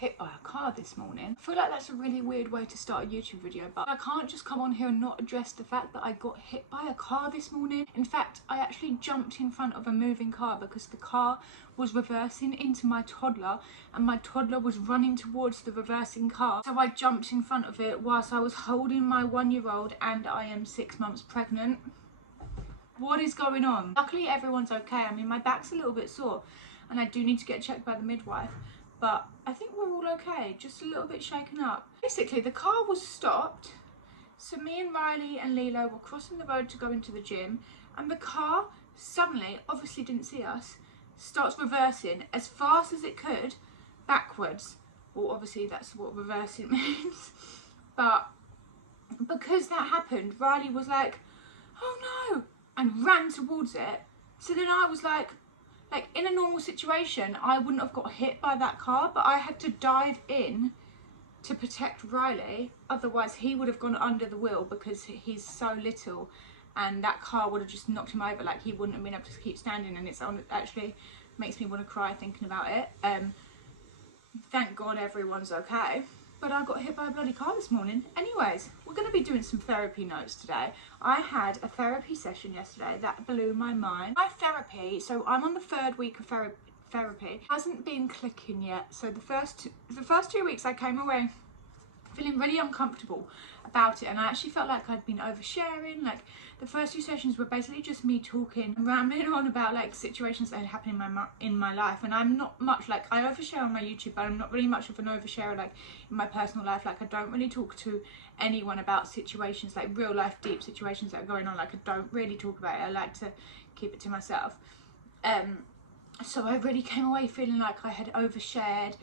hit by a car this morning. I feel like that's a really weird way to start a YouTube video, but I can't just come on here and not address the fact that I got hit by a car this morning. In fact, I actually jumped in front of a moving car because the car was reversing into my toddler and my toddler was running towards the reversing car. So I jumped in front of it whilst I was holding my 1-year-old and I am 6 months pregnant. What is going on? Luckily everyone's okay. I mean, my back's a little bit sore and I do need to get checked by the midwife, but I think we're all okay, just a little bit shaken up. Basically, the car was stopped, so me and Riley and Lilo were crossing the road to go into the gym, and the car suddenly, obviously didn't see us, starts reversing as fast as it could backwards. Well, obviously that's what reversing means, but because that happened, Riley was like, oh no, and ran towards it. So then I was like in a normal situation, I wouldn't have got hit by that car, but I had to dive in to protect Riley. Otherwise, he would have gone under the wheel because he's so little, and that car would have just knocked him over. Like, he wouldn't have been able to keep standing, and it's actually makes me want to cry thinking about it. Thank God everyone's okay. But I got hit by a bloody car this morning. Anyways, we're going to be doing some therapy notes today. I had a therapy session yesterday that blew my mind. My therapy, so I'm on the 3rd week of therapy, hasn't been clicking yet. So the first 2 weeks I came away feeling really uncomfortable about it, and I actually felt like I'd been oversharing. Like, the first 2 sessions were basically just me talking and rambling on about like situations that had happened in my life, and I'm not much, like, I overshare on my YouTube, but I'm not really much of an oversharer like in my personal life. Like, I don't really talk to anyone about situations, like real life deep situations that are going on. Like, I don't really talk about it. I like to keep it to myself. So I really came away feeling like I had overshared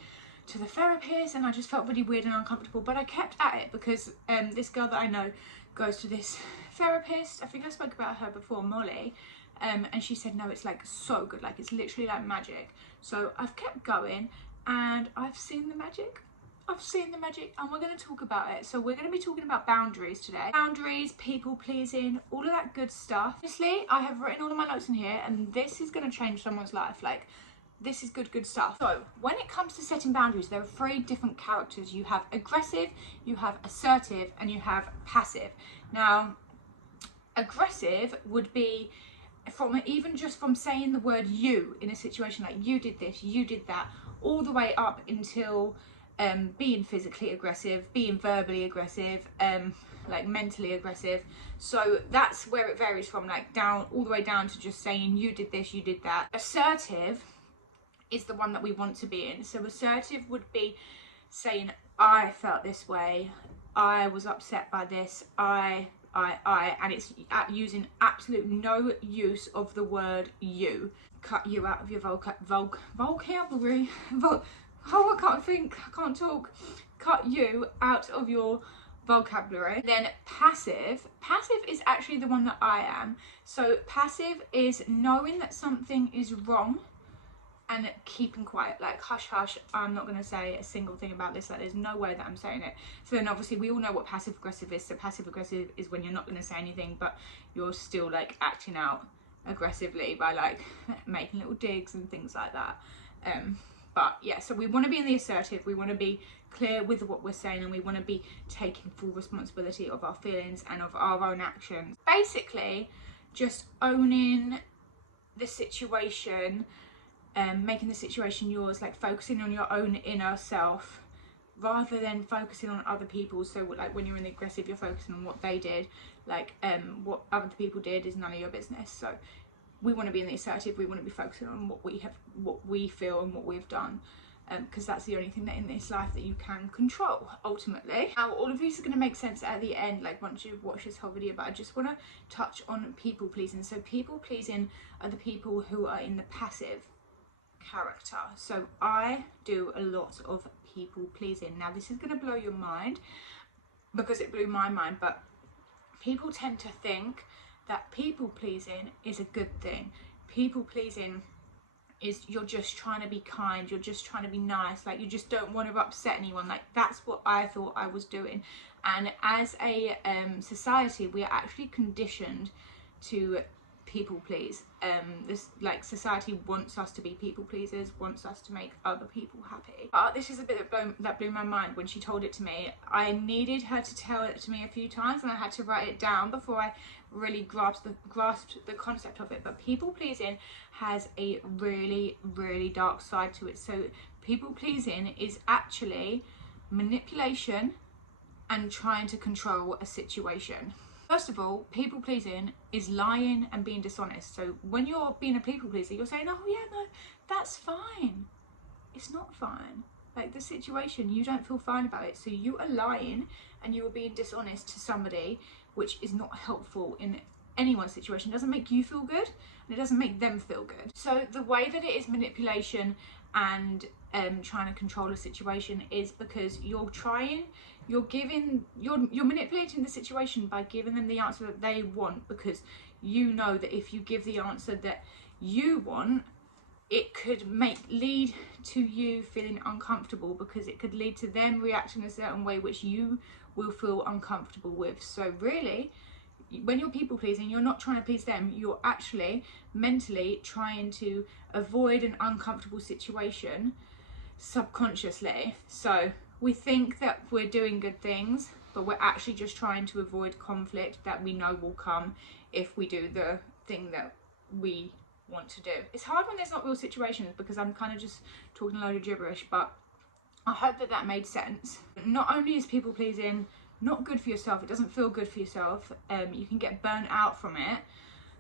to the therapist, and I just felt really weird and uncomfortable, but I kept at it because this girl that I know goes to this therapist. I think I spoke about her before, Molly, and she said no, it's like so good, like it's literally like magic. So I've kept going and I've seen the magic, and we're going to talk about it. So we're going to be talking about boundaries today. Boundaries, people pleasing, all of that good stuff. Obviously, I have written all of my notes in here, and this is going to change someone's life. Like, this is good stuff. So when it comes to setting boundaries, there are 3 different characters. You have aggressive, you have assertive, and you have passive. Now, aggressive would be even just from saying the word you in a situation, like you did this, you did that, all the way up until being physically aggressive, being verbally aggressive, like mentally aggressive. So that's where it varies from, like down, all the way down to just saying you did this, you did that. Assertive is the one that we want to be in. So assertive would be saying, I felt this way, I was upset by this, I, and it's using absolute no use of the word you. Cut you out of your vocabulary. Oh, I can't think, I can't talk. Cut you out of your vocabulary. Then passive is actually the one that I am. So passive is knowing that something is wrong and keeping quiet, like hush hush, I'm not going to say a single thing about this, like there's no way that I'm saying it. So then obviously we all know what passive aggressive is. So passive aggressive is when you're not going to say anything, but you're still like acting out aggressively by like making little digs and things like that. But yeah, so we want to be in the assertive, we want to be clear with what we're saying, and we want to be taking full responsibility of our feelings and of our own actions. Basically just owning the situation, making the situation yours, like focusing on your own inner self rather than focusing on other people. So like when you're in the aggressive, you're focusing on what they did, like what other people did is none of your business. So we want to be in the assertive, we want to be focusing on what we feel and what we've done, because that's the only thing that in this life that you can control ultimately. Now all of these are going to make sense at the end, like once you've watched this whole video, but I just want to touch on people pleasing. So people pleasing are the people who are in the passive character. So I do a lot of people pleasing. Now this is going to blow your mind because it blew my mind, but people tend to think that people pleasing is a good thing. People pleasing is you're just trying to be kind, you're just trying to be nice, like you just don't want to upset anyone. Like that's what I thought I was doing. And as a society, we are actually conditioned to people please. This, like, society wants us to be people pleasers, wants us to make other people happy. But this is a bit that blew my mind when she told it to me. I needed her to tell it to me a few times, and I had to write it down before I really grasped the concept of it. But people pleasing has a really, really dark side to it. So people pleasing is actually manipulation and trying to control a situation. First of all, people pleasing is lying and being dishonest. So when you're being a people pleaser, you're saying, oh yeah, no, that's fine. It's not fine. Like, the situation, you don't feel fine about it. So you are lying and you are being dishonest to somebody, which is not helpful in anyone's situation. It doesn't make you feel good, and it doesn't make them feel good. So the way that it is manipulation and trying to control a situation is because you're manipulating the situation by giving them the answer that they want, because you know that if you give the answer that you want, it could lead to you feeling uncomfortable, because it could lead to them reacting a certain way which you will feel uncomfortable with. So really, when you're people pleasing, you're not trying to please them, you're actually mentally trying to avoid an uncomfortable situation subconsciously. So we think that we're doing good things, but we're actually just trying to avoid conflict that we know will come if we do the thing that we want to do. It's hard when there's not real situations, because I'm kind of just talking a load of gibberish, but I hope that that made sense. Not only is people pleasing not good for yourself, it doesn't feel good for yourself, you can get burnt out from it,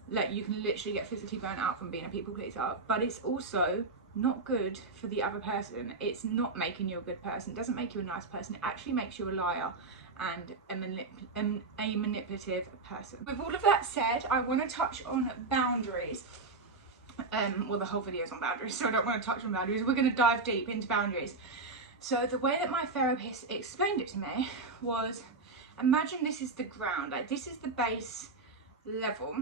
like you can literally get physically burnt out from being a people pleaser, but it's also not good for the other person. It's not making you a good person, it doesn't make you a nice person, it actually makes you a liar and a manipulative person. With all of that said, I want to touch on boundaries. Well, the whole video is on boundaries, so I don't want to touch on boundaries. We're going to dive deep into boundaries. So the way that my therapist explained it to me was, imagine this is the ground, like this is the base level.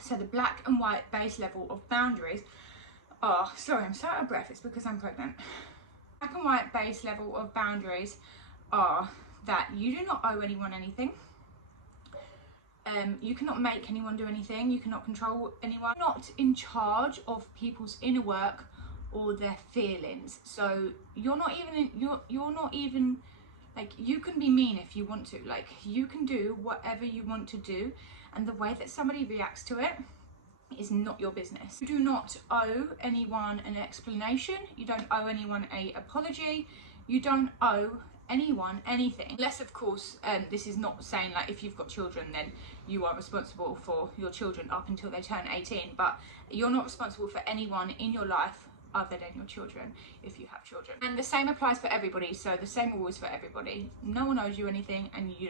So the black and white base level of boundaries are, sorry, I'm so out of breath, it's because I'm pregnant. Black and white base level of boundaries are that you do not owe anyone anything. You cannot make anyone do anything. You cannot control anyone. You're not in charge of people's inner work or their feelings. So you're not even like, you can be mean if you want to. Like, you can do whatever you want to do, and the way that somebody reacts to it is not your business. You do not owe anyone an explanation. You don't owe anyone an apology. You don't owe anyone anything, unless of course this is not saying like if you've got children then you are responsible for your children up until they turn 18, but you're not responsible for anyone in your life other than your children if you have children. And the same applies for everybody, so the same rules for everybody. No one owes you anything, and you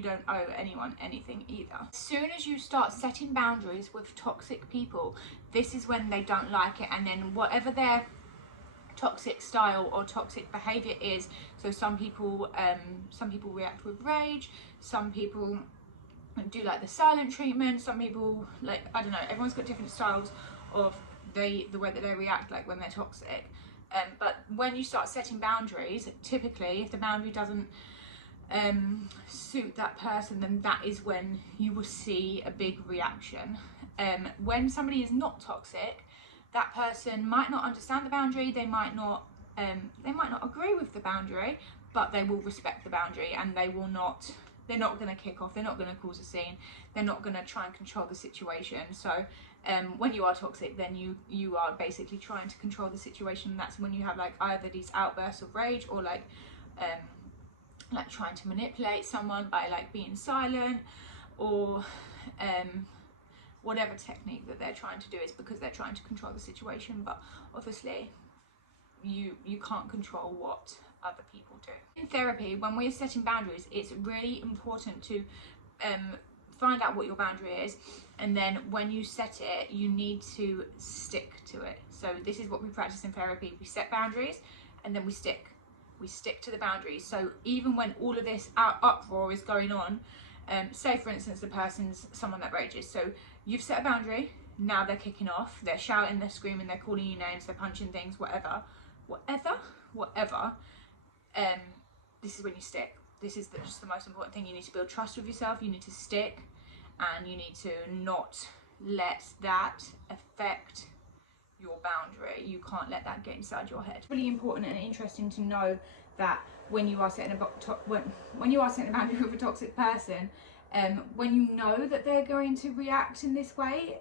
don't owe anyone anything either. As soon as you start setting boundaries with toxic people, this is when they don't like it, and then whatever their toxic style or toxic behavior is, so some people react with rage, some people do like the silent treatment, some people, like, I don't know, everyone's got different styles of the way that they react, like when they're toxic. But when you start setting boundaries, typically if the boundary doesn't suit that person, then that is when you will see a big reaction. When somebody is not toxic, that person might not understand the boundary, they might not agree with the boundary, but they will respect the boundary, and they're not going to kick off, they're not going to cause a scene, they're not going to try and control the situation. So when you are toxic, then you are basically trying to control the situation, and that's when you have like either these outbursts of rage, or like trying to manipulate someone by like being silent, or whatever technique that they're trying to do is because they're trying to control the situation. But obviously you can't control what other people do. In therapy, when we're setting boundaries, it's really important to find out what your boundary is, and then when you set it, you need to stick to it. So this is what we practice in therapy. We set boundaries, and then we stick to the boundaries. So even when all of this uproar is going on, say for instance the person's someone that rages, so you've set a boundary, now they're kicking off, they're shouting, they're screaming, they're calling you names, they're punching things, whatever, this is when you stick. This is just the most important thing. You need to build trust with yourself, you need to stick, and you need to not let that affect your boundary. You can't let that get inside your head. It's really important and interesting to know that when you are setting when you are setting a boundary with a toxic person, when you know that they're going to react in this way,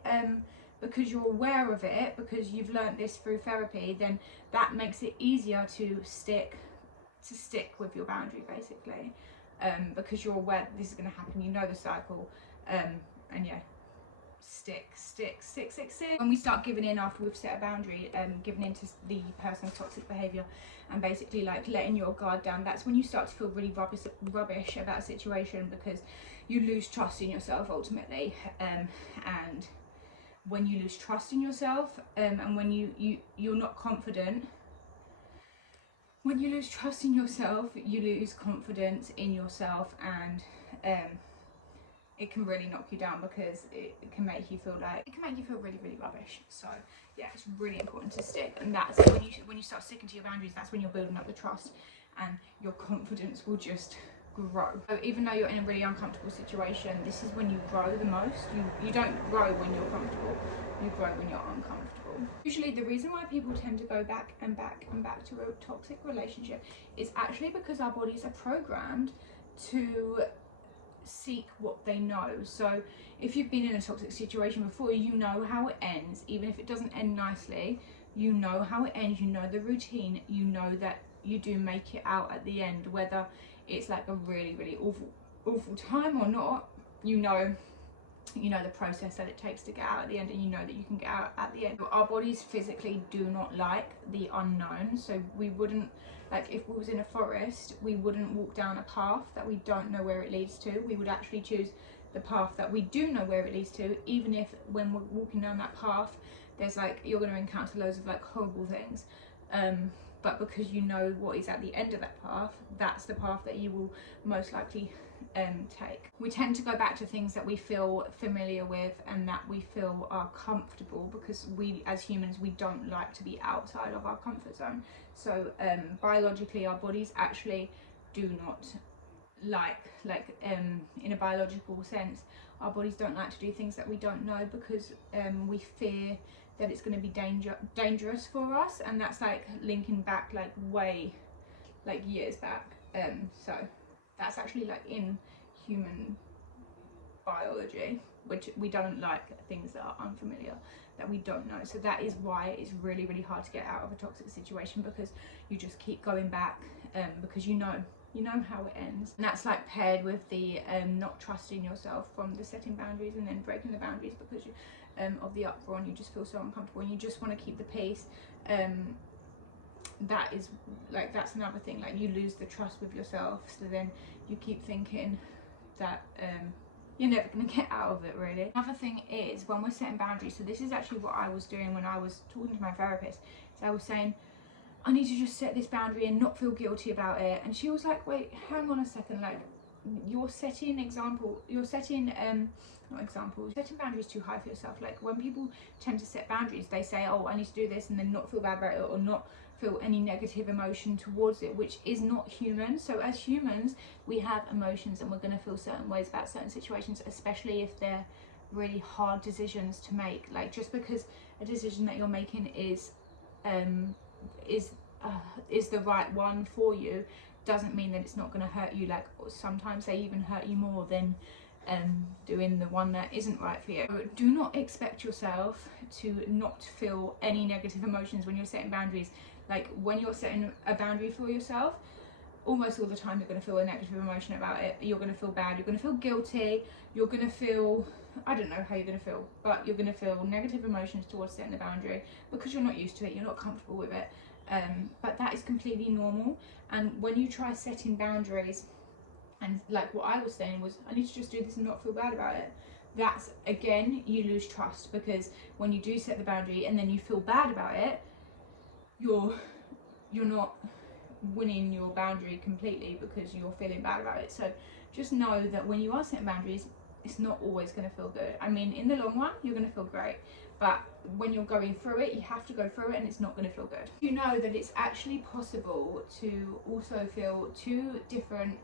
because you're aware of it, because you've learned this through therapy, then that makes it easier to stick with your boundary, basically, because you're aware that this is going to happen. You know the cycle, and yeah, stick. When we start giving in after we've set a boundary, giving in to the person's toxic behavior, and basically like letting your guard down, that's when you start to feel really rubbish about a situation, because you lose trust in yourself ultimately. And when you lose trust in yourself, and when you're not confident, when you lose trust in yourself, you lose confidence in yourself, and it can really knock you down, because it can make you feel really rubbish. So yeah, it's really important to stick, and that's when you start sticking to your boundaries, that's when you're building up the trust, and your confidence will just grow. So even though you're in a really uncomfortable situation, this is when you grow the most. You don't grow when you're comfortable, you grow when you're uncomfortable. Usually the reason why people tend to go back and back to a toxic relationship is actually because our bodies are programmed to seek what they know. So if you've been in a toxic situation before, you know how it ends. Even if it doesn't end nicely, you know how it ends, you know the routine, you know that you do make it out at the end, whether it's like a really awful time or not. You know the process that it takes to get out at the end, and you know that you can get out at the end. Our bodies physically do not like the unknown, so we wouldn't, like if we was in a forest, we wouldn't walk down a path that we don't know where it leads to. We would actually choose the path that we do know where it leads to, even if when we're walking down that path there's like, you're going to encounter loads of like horrible things, but because you know what is at the end of that path, that's the path that you will most likely take. We tend to go back to things that we feel familiar with and that we feel are comfortable, because we as humans, we don't like to be outside of our comfort zone. So biologically, our bodies actually do not like in a biological sense, our bodies don't like to do things that we don't know, because we fear that it's going to be dangerous for us, and that's like linking back like way like years back. So that's actually like in human biology, which we don't like things that are unfamiliar, that we don't know. So that is why it's really hard to get out of a toxic situation, because you just keep going back, because you know how it ends. And that's like paired with the not trusting yourself from the setting boundaries and then breaking the boundaries because you, of the uproar, and you just feel so uncomfortable and you just want to keep the peace. That is like, that's another thing, like you lose the trust with yourself, so then you keep thinking that you're never going to get out of it, really. Another thing is when we're setting boundaries, so this is actually what I was doing when I was talking to my therapist, so I was saying, I need to just set this boundary and not feel guilty about it. And she was like, wait, hang on a second, like you're setting boundaries too high for yourself. Like when people tend to set boundaries, they say, oh, I need to do this, and then not feel bad about it, or not feel any negative emotion towards it, which is not human. So as humans, we have emotions, and we're going to feel certain ways about certain situations, especially if they're really hard decisions to make. Like just because a decision that you're making is the right one for you doesn't mean that it's not going to hurt you. Like sometimes they even hurt you more than doing the one that isn't right for you. Do not expect yourself to not feel any negative emotions when you're setting boundaries. Like when you're setting a boundary for yourself, almost all the time you're going to feel a negative emotion about it. You're going to feel bad, you're going to feel guilty, you're going to feel, I don't know how you're going to feel, but you're going to feel negative emotions towards setting the boundary because you're not used to it, you're not comfortable with it. But that is completely normal. And when you try setting boundaries, and like what I was saying was, I need to just do this and not feel bad about it, that's again, you lose trust, because when you do set the boundary and then you feel bad about it, you're not winning your boundary completely because you're feeling bad about it. So just know that when you are setting boundaries, it's not always going to feel good. I mean, in the long run, you're going to feel great, but when you're going through it, you have to go through it, and it's not going to feel good. You know that it's actually possible to also feel two different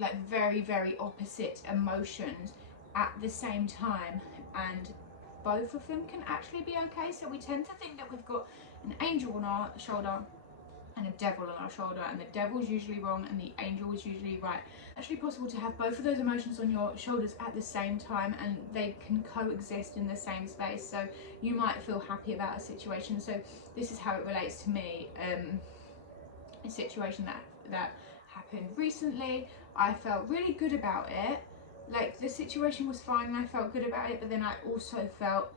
like very opposite emotions at the same time, and both of them can actually be okay. So we tend to think that we've got an angel on our shoulder and a devil on our shoulder, and the devil's usually wrong and the angel is usually right. It's actually possible to have both of those emotions on your shoulders at the same time, and they can coexist in the same space. So you might feel happy about a situation. So this is how it relates to me. A situation that happened recently, I felt really good about it. Like, the situation was fine and I felt good about it, but then I also felt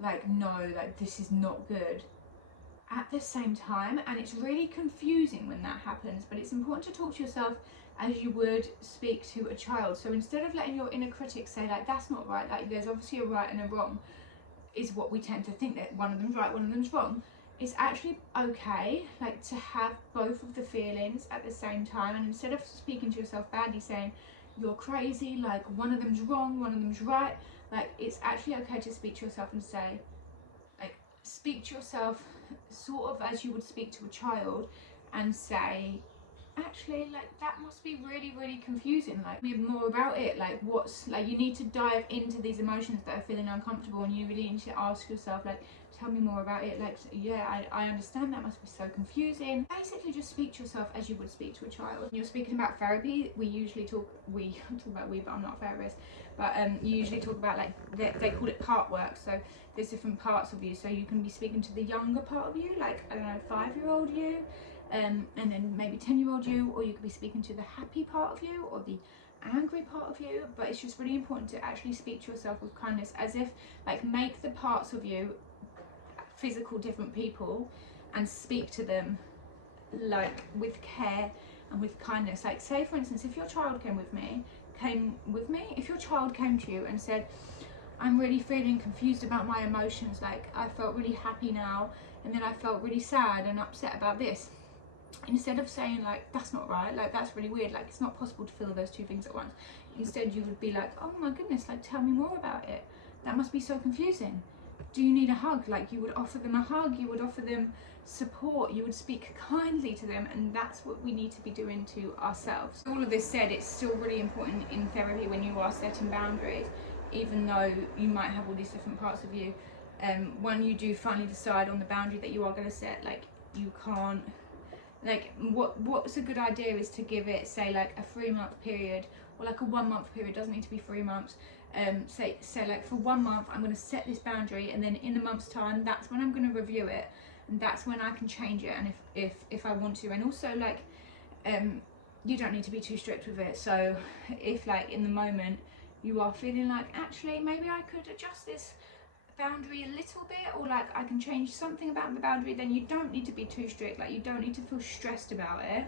like, no, like this is not good at the same time. And it's really confusing when that happens, but it's important to talk to yourself as you would speak to a child. So instead of letting your inner critic say like, that's not right, like there's obviously a right and a wrong, is what we tend to think, that one of them's right, one of them's wrong. It's actually okay, like, to have both of the feelings at the same time. And instead of speaking to yourself badly, saying you're crazy, like one of them's wrong, one of them's right, like it's actually okay to speak to yourself and say, like, speak to yourself sort of as you would speak to a child and say, actually, like that must be really, really confusing, like be more about it, like what's, like you need to dive into these emotions that are feeling uncomfortable, and you really need to ask yourself, like, tell me more about it, like, yeah, I understand that must be so confusing. Basically just speak to yourself as you would speak to a child. When you're speaking about therapy, we talk about but I'm not a therapist, but you usually talk about, like, they call it part work. So there's different parts of you, so you can be speaking to the younger part of you, like, I don't know, 5-year-old you, and then maybe 10-year-old you, or you could be speaking to the happy part of you or the angry part of you. But it's just really important to actually speak to yourself with kindness, as if, like, make the parts of you physical different people and speak to them like with care and with kindness. Like, say for instance, if your child came with me, if your child came to you and said, I'm really feeling confused about my emotions, like I felt really happy now and then I felt really sad and upset about this, instead of saying like, that's not right, like that's really weird, like it's not possible to feel those two things at once, instead you would be like, oh my goodness, like tell me more about it, that must be so confusing, do you need a hug? Like, you would offer them a hug, you would offer them support, you would speak kindly to them. And that's what we need to be doing to ourselves. All of this said, it's still really important in therapy when you are setting boundaries, even though you might have all these different parts of you. When you do finally decide on the boundary that you are going to set, like, you can't, like, what's a good idea is to give it, say, like a 3-month period or like a 1-month period. It doesn't need to be 3 months. Say like for 1 month I'm going to set this boundary, and then in a month's time that's when I'm going to review it, and that's when I can change it, and if I want to. And also, like, you don't need to be too strict with it. So if, like, in the moment you are feeling like, actually maybe I could adjust this boundary a little bit, or like I can change something about the boundary, then you don't need to be too strict. Like, you don't need to feel stressed about it,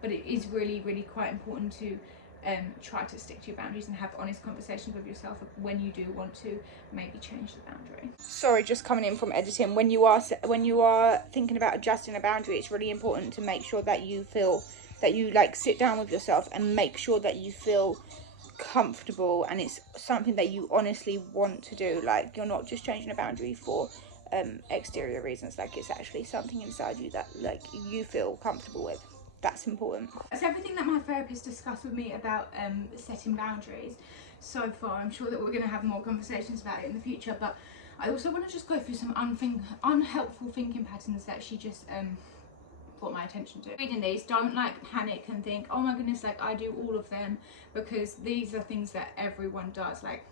but it is really, really quite important to try to stick to your boundaries and have honest conversations with yourself when you do want to maybe change the boundary. Sorry, just coming in from editing. When you are thinking about adjusting a boundary, it's really important to make sure that you feel that you, like, sit down with yourself and make sure that you feel comfortable and it's something that you honestly want to do. Like, you're not just changing a boundary for exterior reasons, like it's actually something inside you that, like, you feel comfortable with. That's important. That's everything that my therapist discussed with me about setting boundaries so far. I'm sure that we're going to have more conversations about it in the future, but I also want to just go through some unhelpful thinking patterns that she just brought my attention to. Reading these, don't, like, panic and think, oh my goodness, like I do all of them, because these are things that everyone does. Like,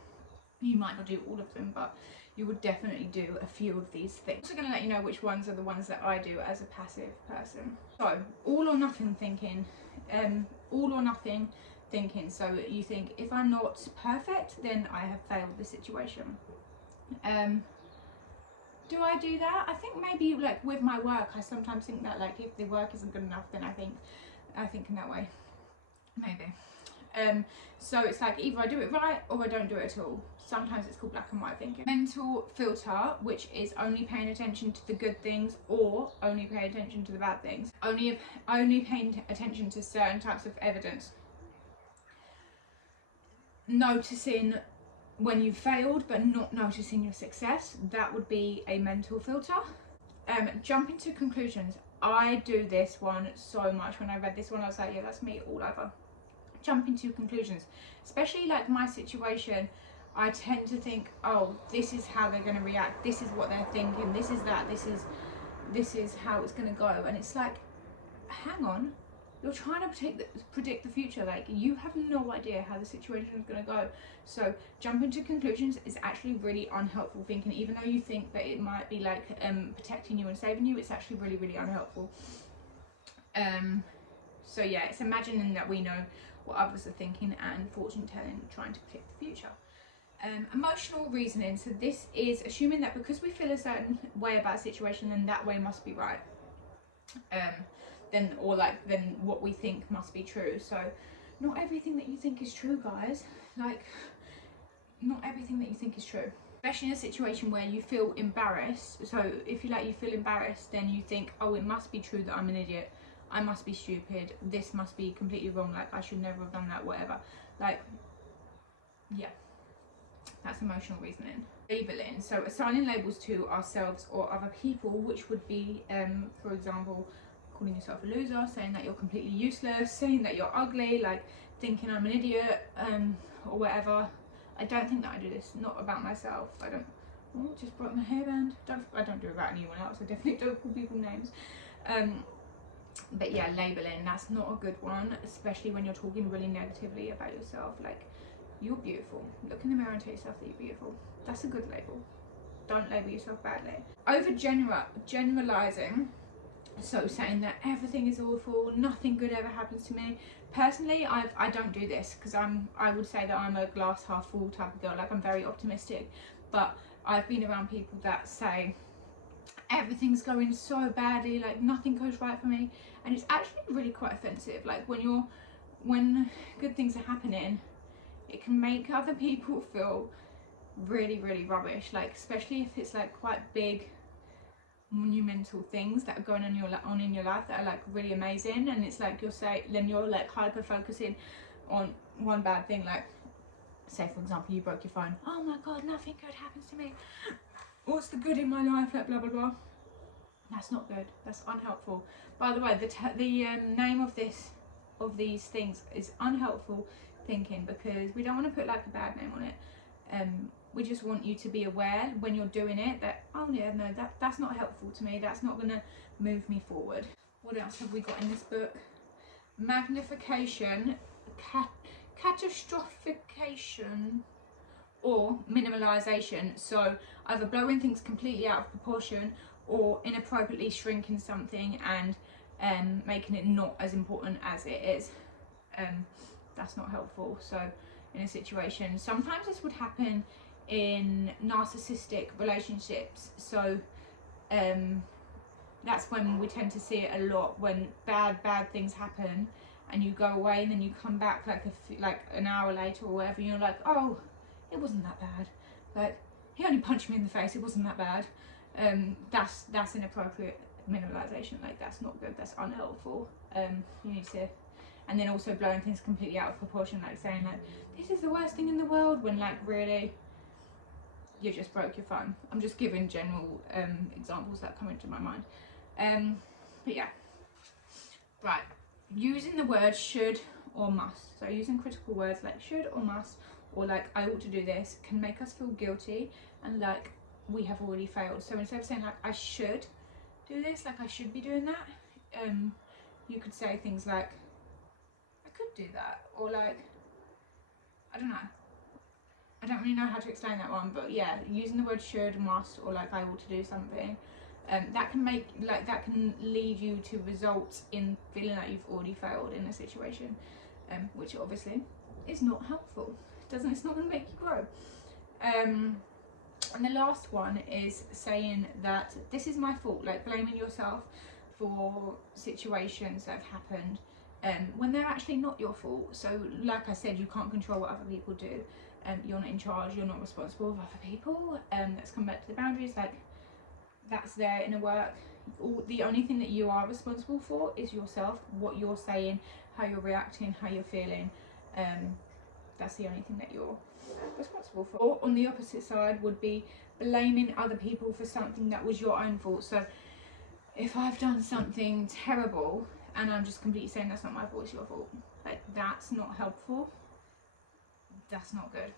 you might not do all of them, but you would definitely do a few of these things. I'm also going to let you know which ones are the ones that I do as a passive person. So, all or nothing thinking. All or nothing thinking. So you think, if I'm not perfect, then I have failed the situation. Do I do that? I think maybe, like, with my work, I sometimes think that, like, if the work isn't good enough, then I think in that way. Maybe. So it's like, either I do it right or I don't do it at all. Sometimes it's called black and white thinking. Mental filter, which is only paying attention to the good things or only paying attention to the bad things. Only paying attention to certain types of evidence. Noticing when you failed but not noticing your success, that would be a mental filter. Jumping to conclusions. I do this one so much. When I read this one, I was like, yeah, that's me all over. Jumping to conclusions, especially like my situation. I tend to think, oh, this is how they're going to react, this is what they're thinking, this is that, this is how it's going to go. And it's like, hang on, you're trying to predict the future. Like, you have no idea how the situation is going to go. So jumping to conclusions is actually really unhelpful thinking. Even though you think that it might be like protecting you and saving you, it's actually really, really unhelpful. So yeah, it's imagining that we know what others are thinking, and fortune telling, trying to predict the future. Emotional reasoning. So this is assuming that because we feel a certain way about a situation, then that way must be right. Then what we think must be true. So not everything that you think is true, guys. Like, not everything that you think is true. Especially in a situation where you feel embarrassed. So if you feel embarrassed, then you think, oh, it must be true that I'm an idiot. I must be stupid. This must be completely wrong. Like, I should never have done that, whatever. Like, yeah. That's emotional reasoning. Labeling. So assigning labels to ourselves or other people, which would be, for example, calling yourself a loser, saying that you're completely useless, saying that you're ugly, like thinking I'm an idiot, or whatever. I don't think that I do this. Not about myself. I don't. Oh, just broke my hairband. I don't do it about anyone else. I definitely don't call people names. But yeah, labeling. That's not a good one, especially when you're talking really negatively about yourself. Like, you're beautiful. Look in the mirror and tell yourself that you're beautiful. That's a good label. Don't label yourself badly. Over generalizing. So saying that everything is awful, nothing good ever happens to me. Personally, I don't do this because I would say that I'm a glass half full type of girl. Like, I'm very optimistic, but I've been around people that say everything's going so badly, like nothing goes right for me, and it's actually really quite offensive. Like, when good things are happening, it can make other people feel really, really rubbish. Like, especially if it's like quite big, monumental things that are going on in your life that are like really amazing, and it's like you're like hyper focusing on one bad thing. Like, say for example, you broke your phone. Oh my god, nothing good happens to me. What's the good in my life? Like, blah blah blah. That's not good. That's unhelpful. By the way, the name of these things is unhelpful thinking, because we don't want to put like a bad name on it. We just want you to be aware when you're doing it that, oh yeah, no, that's not helpful to me. That's not going to move me forward. What else have we got in this book? Magnification, catastrophification, or minimalization. So either blowing things completely out of proportion, or inappropriately shrinking something and making it not as important as it is. That's not helpful. So in a situation, sometimes this would happen in narcissistic relationships. So that's when we tend to see it a lot, when bad things happen and you go away and then you come back like an hour later or whatever, and you're like, oh, it wasn't that bad. Like, he only punched me in the face, it wasn't that bad. That's inappropriate minimalization. Like, that's not good. That's unhelpful. You need to. And then also blowing things completely out of proportion, like saying like, this is the worst thing in the world, when like really you just broke your phone. I'm just giving general examples that come into my mind. But yeah, right, using the word should or must. So using critical words like should or must, or like I ought to do this, can make us feel guilty and like we have already failed. So instead of saying like I should do this, like I should be doing that, you could say things like I could do that, or like, I don't know. I don't really know how to explain that one, but yeah, using the word should, must, or like I ought to do something, that can lead you to results in feeling like you've already failed in a situation, which obviously is not helpful. It's not going to make you grow. And the last one is saying that this is my fault, like blaming yourself for situations that have happened when they're actually not your fault. So like I said, you can't control what other people do. You're not in charge, you're not responsible of other people. Let's come back to the boundaries. Like, that's their inner work. The only thing that you are responsible for is yourself, what you're saying, how you're reacting, how you're feeling. That's the only thing that you're responsible for. Or on the opposite side would be blaming other people for something that was your own fault. So if I've done something terrible and I'm just completely saying that's not my fault, it's your fault, like, that's not helpful. That's not good.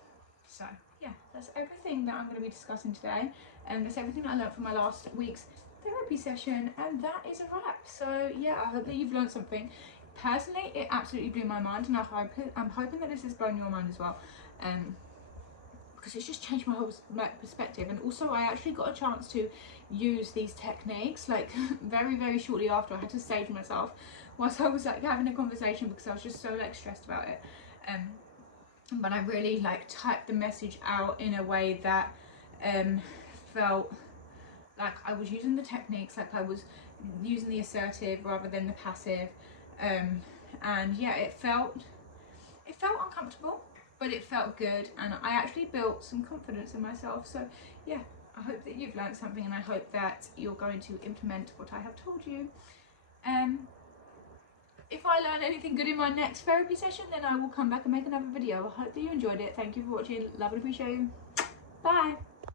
So yeah, that's everything that I'm going to be discussing today, and that's everything that I learned from my last week's therapy session, and that is a wrap. So yeah, I hope that you've learned something. Personally, it absolutely blew my mind, and I'm hoping that this has blown your mind as well, because it's just changed my whole perspective. And also, I actually got a chance to use these techniques like very shortly after. I had to save myself whilst I was like having a conversation, because I was just so like stressed about it. But I really like typed the message out in a way that felt like I was using the techniques, like I was using the assertive rather than the passive, and yeah, it felt uncomfortable, but it felt good, and I actually built some confidence in myself. So yeah, I hope that you've learned something, and I hope that you're going to implement what I have told you. If I learn anything good in my next therapy session, then I will come back and make another video. I hope that you enjoyed it. Thank you for watching. Love and appreciate you. Bye.